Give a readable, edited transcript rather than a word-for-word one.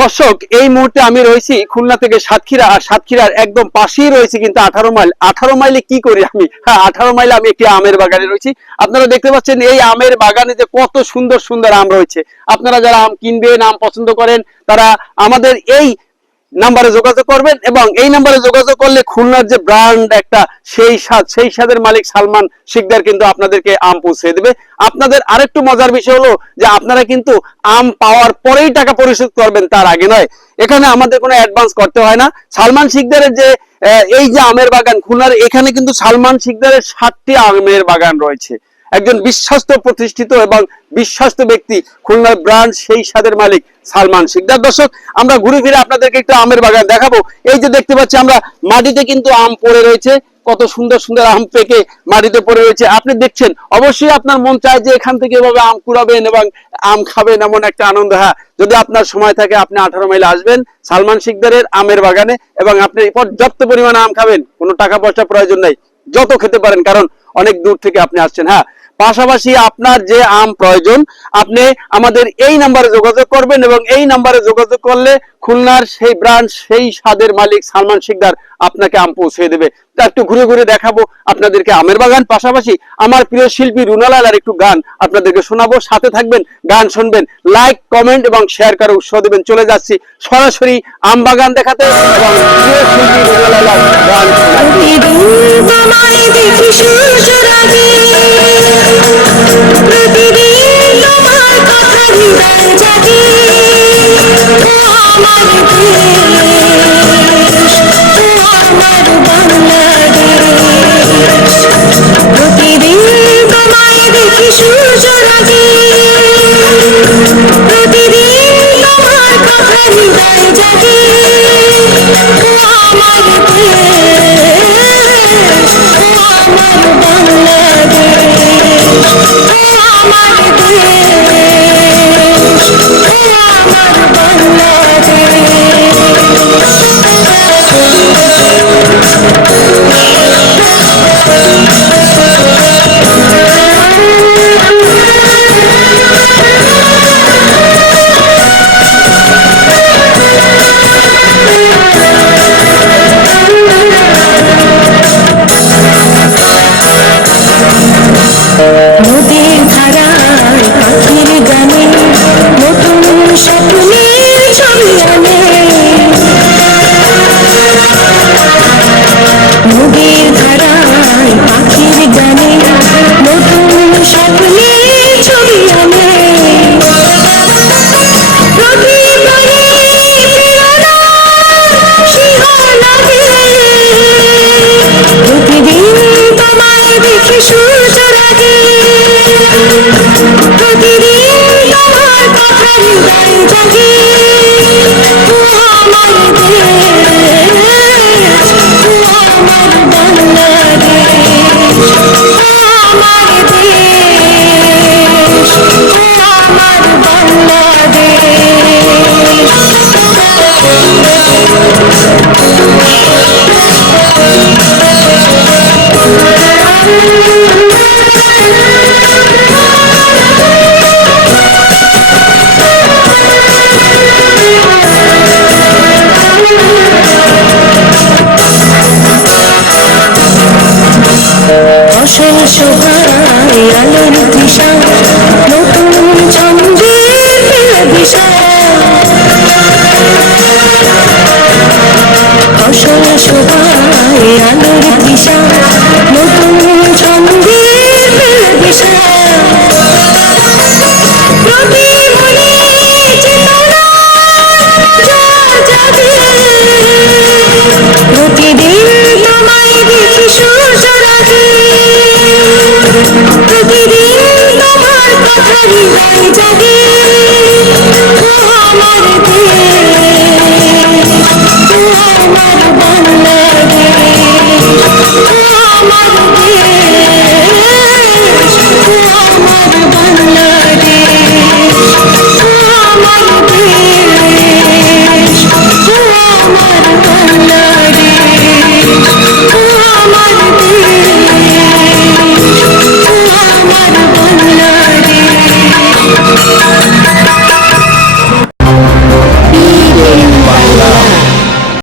দর্শক, এই মুহূর্তে আমি রয়েছি খুলনা থেকে সাতক্ষীরা, আর সাতক্ষীরার একদম পাশেই রয়েছে কিন্তু 18 মাইল। 18 মাইলে কি করি আমি? হ্যাঁ, 18 মাইলে আমি একটি আমের বাগানে রয়েছি। আপনারা দেখতে পাচ্ছেন এই আমের বাগানে যে কত সুন্দর সুন্দর আম রয়েছে। আপনারা যারা আম কিনবেন, আম পছন্দ করেন, তারা আমাদের এই নাম্বারে যোগাযোগ করবেন, এবং এই নাম্বারে যোগাযোগ করলে খুলনার যে ব্র্যান্ড একটা সেই স্বাদের মালিক সালমান শিকদার কিন্তু আপনাদেরকে আম পৌঁছে দেবে। আপনাদের আরেকটু মজার বিষয় হলো যে আপনারা কিন্তু আম পাওয়ার পরেই টাকা পরিশোধ করবেন, তার আগে নয়। এখানে আমাদের কোনো অ্যাডভান্স করতে হয় না। সালমান শিকদারের যে এই যে আমের বাগান খুলনার, এখানে কিন্তু সালমান শিকদারের 7টি আমের বাগান রয়েছে। একজন বিশ্বস্ত, প্রতিষ্ঠিত এবং বিশ্বস্ত ব্যক্তি, খুলনার ব্র্যান্ড সেই স্বাদের মালিক সালমান শিকদার। দর্শক, আমরা ঘুরে ফিরে আপনাদেরকে একটু আমের বাগান দেখাবো। এই যে দেখতে পাচ্ছি আমরা, মাটিতে কিন্তু আম পড়ে রয়েছে, কত সুন্দর সুন্দর আম পেকে মাটিতে পড়ে রয়েছে। আপনি দেখছেন, অবশ্যই আপনার মন চায় যে এখান থেকে এভাবে আম কুড়াবেন এবং আম খাবেন, এমন একটা আনন্দ। হ্যাঁ, যদি আপনার সময় থাকে আপনি 18 মাইলে আসবেন সালমান শিকদারের আমের বাগানে, এবং আপনি পর্যাপ্ত পরিমাণে আম খাবেন। কোনো টাকা পয়সা প্রয়োজন নেই, যত খেতে পারেন, কারণ অনেক দূর থেকে আপনি আসছেন। হ্যাঁ, পাশাপাশি আপনার যে আম প্রয়োজন, আপনি আমাদের এই নাম্বারে যোগাযোগ করবেন, এবং এই নাম্বারে যোগাযোগ করলে খুলনার সেই ব্রাঞ্চ, সেই স্বাদের মালিক সালমান শিকদার আপনাকে আম পৌঁছে দেবে। তা একটু ঘুরে ঘুরে দেখাবো আপনাদেরকে আমের বাগান, পাশাপাশি আমার প্রিয় শিল্পী রুনা লালার একটু গান আপনাদেরকে শোনাবো। সাথে থাকবেন, গান শুনবেন, লাইক, কমেন্ট এবং শেয়ার করে উৎসাহ দেবেন। চলে যাচ্ছি সরাসরি আম বাগান দেখাতে, এবং প্রিয় শিল্পী রুনা লালার গান আমার